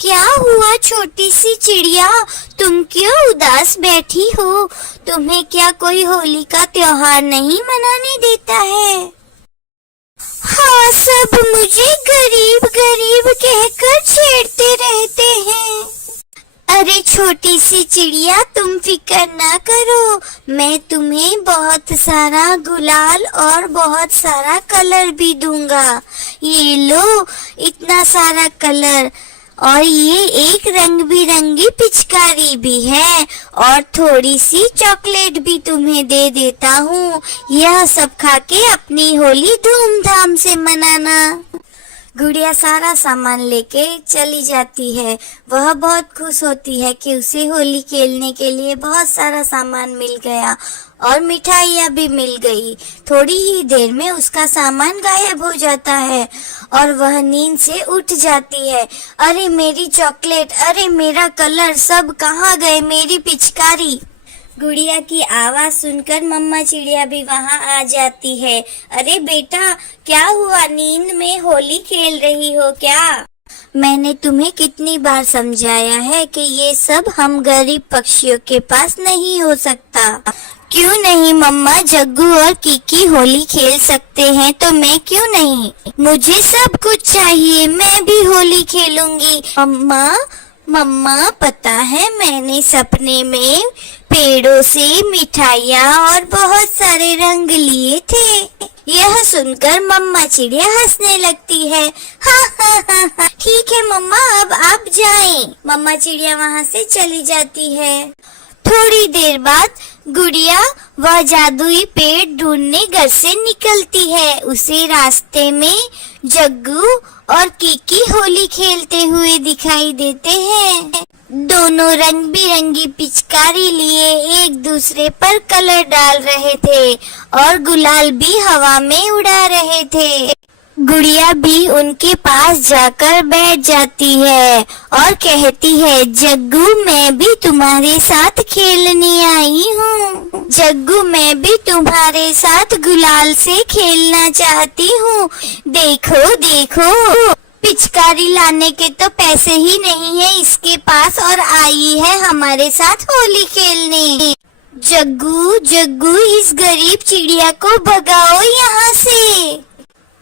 क्या हुआ छोटी सी चिड़िया, तुम क्यों उदास बैठी हो? तुम्हें क्या कोई होली का त्योहार नहीं मनाने देता है? हाँ, सब मुझे गरीब गरीब कहकर छेड़ते रहते हैं। अरे छोटी सी चिड़िया, तुम फिक्र ना करो, मैं तुम्हें बहुत सारा गुलाल और बहुत सारा कलर भी दूंगा। ये लो, इतना सारा कलर, और ये एक रंग बिरंगी पिचकारी भी है, और थोड़ी सी चॉकलेट भी तुम्हें दे देता हूँ। यह सब खा के अपनी होली धूमधाम से मनाना। गुड़िया सारा सामान लेके चली जाती है। वह बहुत खुश होती है कि उसे होली खेलने के लिए बहुत सारा सामान मिल गया और मिठाइयाँ भी मिल गई। थोड़ी ही देर में उसका सामान गायब हो जाता है और वह नींद से उठ जाती है। अरे मेरी चॉकलेट, अरे मेरा कलर, सब कहाँ गए? मेरी पिचकारी। गुड़िया की आवाज सुनकर मम्मा चिड़िया भी वहाँ आ जाती है। अरे बेटा, क्या हुआ? नींद में होली खेल रही हो क्या? मैंने तुम्हें कितनी बार समझाया है कि ये सब हम गरीब पक्षियों के पास नहीं हो सकता। क्यों नहीं मम्मा? जग्गू और कीकी होली खेल सकते हैं तो मैं क्यों नहीं? मुझे सब कुछ चाहिए, मैं भी होली खेलूंगी। मम्मा पता है, मैंने सपने में पेड़ों से मिठाइयाँ और बहुत सारे रंग लिए थे। यह सुनकर मम्मा चिड़िया हंसने लगती है। हा, ठीक है मम्मा, अब आप जाएं। मम्मा चिड़िया वहाँ से चली जाती है। थोड़ी देर बाद गुड़िया वह जादुई पेड़ ढूंढने घर से निकलती है। उसे रास्ते में जग्गू और कीकी होली खेलते हुए दिखाई देते हैं। दोनों रंग बिरंगी पिचकारी लिए एक दूसरे पर कलर डाल रहे थे और गुलाल भी हवा में उड़ा रहे थे। गुड़िया भी उनके पास जाकर बैठ जाती है और कहती है, जग्गू मैं भी तुम्हारे साथ खेलने आई हूँ। जग्गू मैं भी तुम्हारे साथ गुलाल से खेलना चाहती हूँ। देखो देखो, पिचकारी लाने के तो पैसे ही नहीं है इसके पास और आई है हमारे साथ होली खेलने। जग्गू जग्गू, इस गरीब चिड़िया को भगाओ यहाँ से।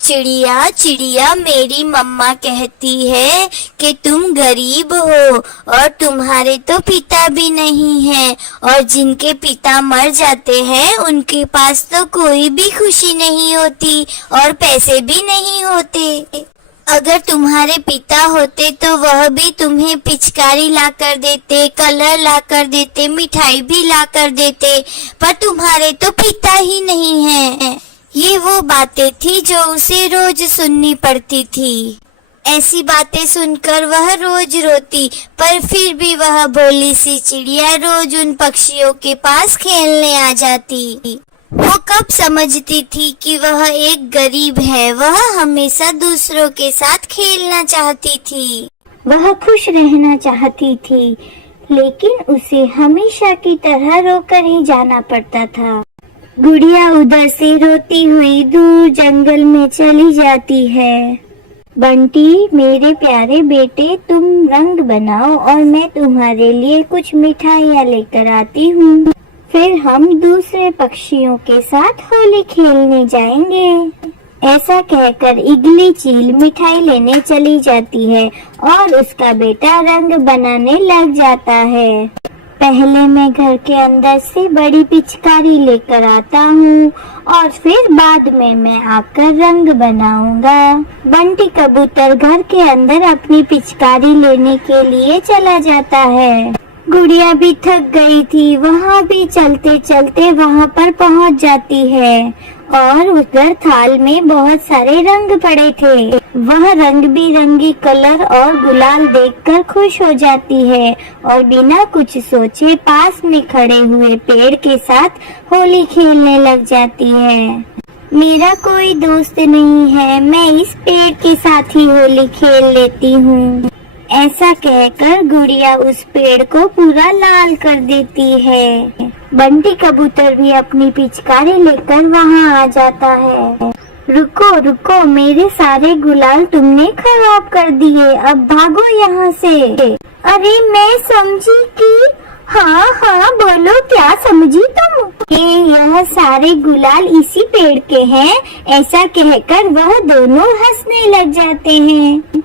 चिड़िया चिड़िया, मेरी मम्मा कहती है कि तुम गरीब हो और तुम्हारे तो पिता भी नहीं है, और जिनके पिता मर जाते हैं उनके पास तो कोई भी खुशी नहीं होती और पैसे भी नहीं होते। अगर तुम्हारे पिता होते तो वह भी तुम्हें पिचकारी ला कर देते, कलर ला कर देते, मिठाई भी ला कर देते, पर तुम्हारे तो पिता ही नहीं है। ये वो बातें थी जो उसे रोज सुननी पड़ती थी। ऐसी बातें सुनकर वह रोज रोती, पर फिर भी वह भोली सी चिड़िया रोज उन पक्षियों के पास खेलने आ जाती। वो कब समझती थी कि वह एक गरीब है। वह हमेशा दूसरों के साथ खेलना चाहती थी, वह खुश रहना चाहती थी, लेकिन उसे हमेशा की तरह रोकर ही जाना पड़ता था। गुड़िया उधर से रोती हुई दूर जंगल में चली जाती है। बंटी, मेरे प्यारे बेटे, तुम रंग बनाओ और मैं तुम्हारे लिए कुछ मिठाइयाँ लेकर आती हूँ। फिर हम दूसरे पक्षियों के साथ होली खेलने जाएंगे। ऐसा कहकर इगली चील मिठाई लेने चली जाती है और उसका बेटा रंग बनाने लग जाता है। पहले मैं घर के अंदर से बड़ी पिचकारी लेकर आता हूँ और फिर बाद में मैं आकर रंग बनाऊंगा। बंटी कबूतर घर के अंदर अपनी पिचकारी लेने के लिए चला जाता है। गुड़िया भी थक गई थी, वहाँ भी चलते चलते वहाँ पर पहुँच जाती है और उधर थाल में बहुत सारे रंग पड़े थे। वह रंग बिरंगी कलर और गुलाल देखकर खुश हो जाती है और बिना कुछ सोचे पास में खड़े हुए पेड़ के साथ होली खेलने लग जाती है। मेरा कोई दोस्त नहीं है, मैं इस पेड़ के साथ ही होली खेल लेती हूँ। ऐसा कहकर गुड़िया उस पेड़ को पूरा लाल कर देती है। बंटी कबूतर भी अपनी पिचकारी लेकर वहाँ आ जाता है। रुको रुको, मेरे सारे गुलाल तुमने खराब कर दिए, अब भागो यहाँ से। अरे मैं समझी कि हाँ हाँ बोलो, क्या समझी तुम? यह सारे गुलाल इसी पेड़ के हैं, ऐसा कहकर वह दोनों हंसने लग जाते हैं।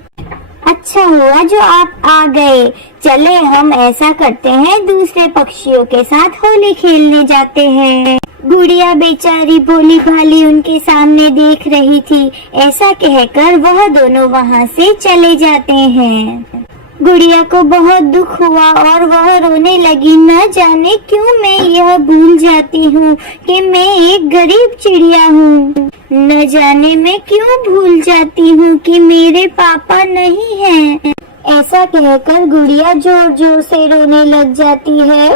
अच्छा हुआ जो आप आ गए, चले हम ऐसा करते हैं, दूसरे पक्षियों के साथ होली खेलने जाते हैं। गुड़िया बेचारी भोली भाली उनके सामने देख रही थी, ऐसा कहकर वह दोनों वहाँ से चले जाते हैं। गुड़िया को बहुत दुख हुआ और वह रोने लगी, न जाने क्यों मैं यह भूल जाती हूँ कि मैं एक गरीब चिड़िया हूँ। न जाने मैं क्यों भूल जाती हूँ कि मेरे पापा नहीं हैं। ऐसा कहकर गुड़िया जोर जोर से रोने लग जाती है।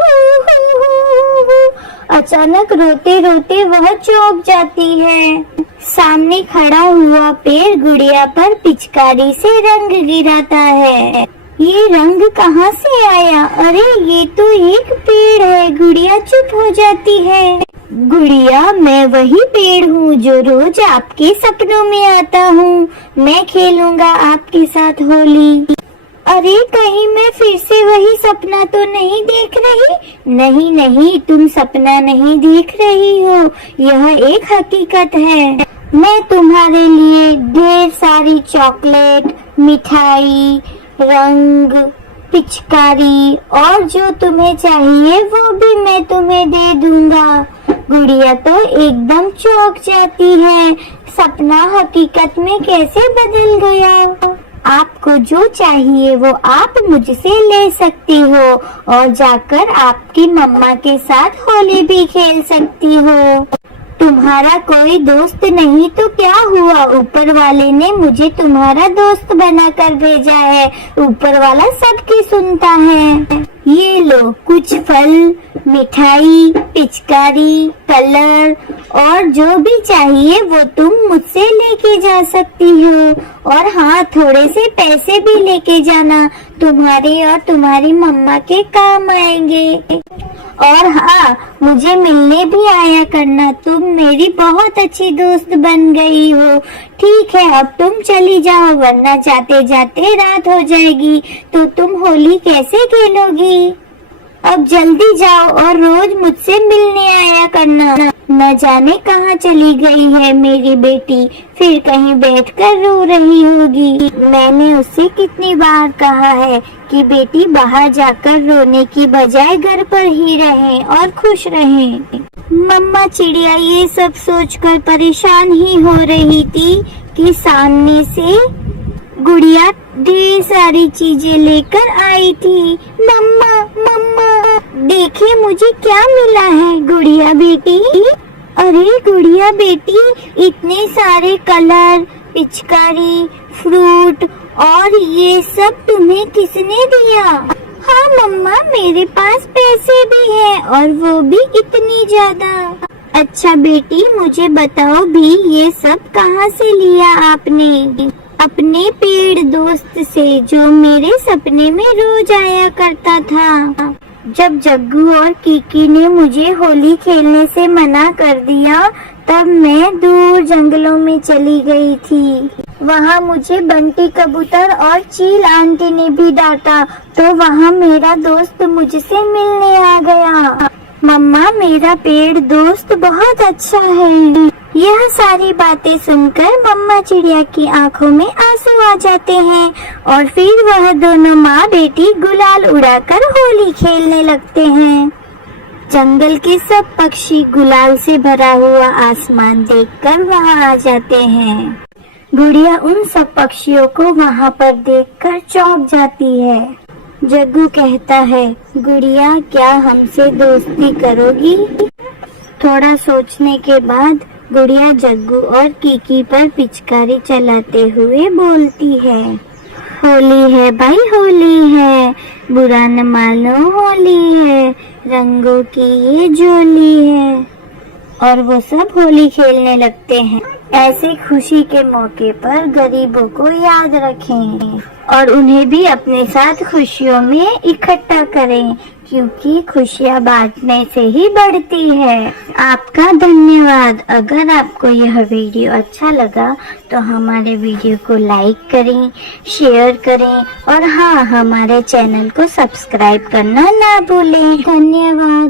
अचानक रोते रोते वह चौंक जाती है। सामने खड़ा हुआ पेड़ गुड़िया पर पिचकारी से रंग गिराता है। ये रंग कहाँ से आया? अरे ये तो एक पेड़ है। गुड़िया चुप हो जाती है। गुड़िया, मैं वही पेड़ हूँ जो रोज आपके सपनों में आता हूँ। मैं खेलूंगा आपके साथ होली। अरे कहीं मैं फिर से वही सपना तो नहीं देख रही? नहीं नहीं, तुम सपना नहीं देख रही हो, यह एक हकीकत है। मैं तुम्हारे लिए ढेर सारी चॉकलेट, मिठाई, रंग, पिचकारी और जो तुम्हें चाहिए वो भी मैं तुम्हें दे दूंगा। गुड़िया तो एकदम चौंक जाती है। सपना हकीकत में कैसे बदल गया? आपको जो चाहिए वो आप मुझसे ले सकती हो और जाकर आपकी मम्मा के साथ होली भी खेल सकती हो। तुम्हारा कोई दोस्त नहीं तो क्या हुआ, ऊपर वाले ने मुझे तुम्हारा दोस्त बनाकर भेजा है। ऊपर वाला सबकी सुनता है। ये लो कुछ फल, मिठाई, पिचकारी, कलर और जो भी चाहिए वो तुम मुझसे लेके जा सकती हो। और हाँ, थोड़े से पैसे भी लेके जाना, तुम्हारे और तुम्हारी मम्मा के काम आएंगे। और हाँ, मुझे मिलने भी आया करना, तुम मेरी बहुत अच्छी दोस्त बन गई हो। ठीक है, अब तुम चली जाओ, वरना जाते जाते रात हो जाएगी तो तुम होली कैसे खेलोगी? अब जल्दी जाओ और रोज मुझसे मिलने आया करना। न जाने कहाँ चली गई है मेरी बेटी, फिर कहीं बैठकर रो रही होगी। मैंने उससे कितनी बार कहा है कि बेटी बाहर जाकर रोने की बजाय घर पर ही रहें और खुश रहें। मम्मा चिड़िया ये सब सोचकर परेशान ही हो रही थी कि सामने से गुड़िया ढेर सारी चीजें लेकर आई थी। मम्मा मम्मा देखिए मुझे क्या मिला है। गुड़िया बेटी, अरे गुड़िया बेटी, इतने सारे कलर, पिचकारी, फ्रूट और ये सब तुम्हें किसने दिया? हाँ मम्मा, मेरे पास पैसे भी हैं और वो भी इतनी ज्यादा। अच्छा बेटी, मुझे बताओ भी ये सब कहाँ से लिया आपने? अपने पेड़ दोस्त से जो मेरे सपने में रोज आया करता था। जब जग्गू और कीकी ने मुझे होली खेलने से मना कर दिया तब मैं दूर जंगलों में चली गई थी। वहाँ मुझे बंटी कबूतर और चील आंटी ने भी डांटा तो वहाँ मेरा दोस्त मुझसे मिलने आ गया। मम्मा, मेरा पेड़ दोस्त बहुत अच्छा है। यह सारी बातें सुनकर मम्मा चिड़िया की आंखों में आंसू आ जाते हैं और फिर वह दोनों माँ बेटी गुलाल उड़ाकर होली खेलने लगते हैं। जंगल के सब पक्षी गुलाल से भरा हुआ आसमान देखकर वहाँ आ जाते हैं। गुड़िया उन सब पक्षियों को वहाँ पर देखकर चौंक जाती है। जग्गू कहता है, गुड़िया क्या हमसे दोस्ती करोगी? थोड़ा सोचने के बाद गुड़िया जग्गू और कीकी पर पिचकारी चलाते हुए बोलती है, होली है भाई होली है, बुरा न मानो होली है, रंगों की ये जोली है। और वो सब होली खेलने लगते हैं। ऐसे खुशी के मौके पर गरीबों को याद रखें और उन्हें भी अपने साथ खुशियों में इकट्ठा करें, क्योंकि खुशियाँ बांटने से ही बढ़ती है। आपका धन्यवाद। अगर आपको यह वीडियो अच्छा लगा तो हमारे वीडियो को लाइक करें, शेयर करें और हाँ, हमारे चैनल को सब्सक्राइब करना ना भूलें। धन्यवाद।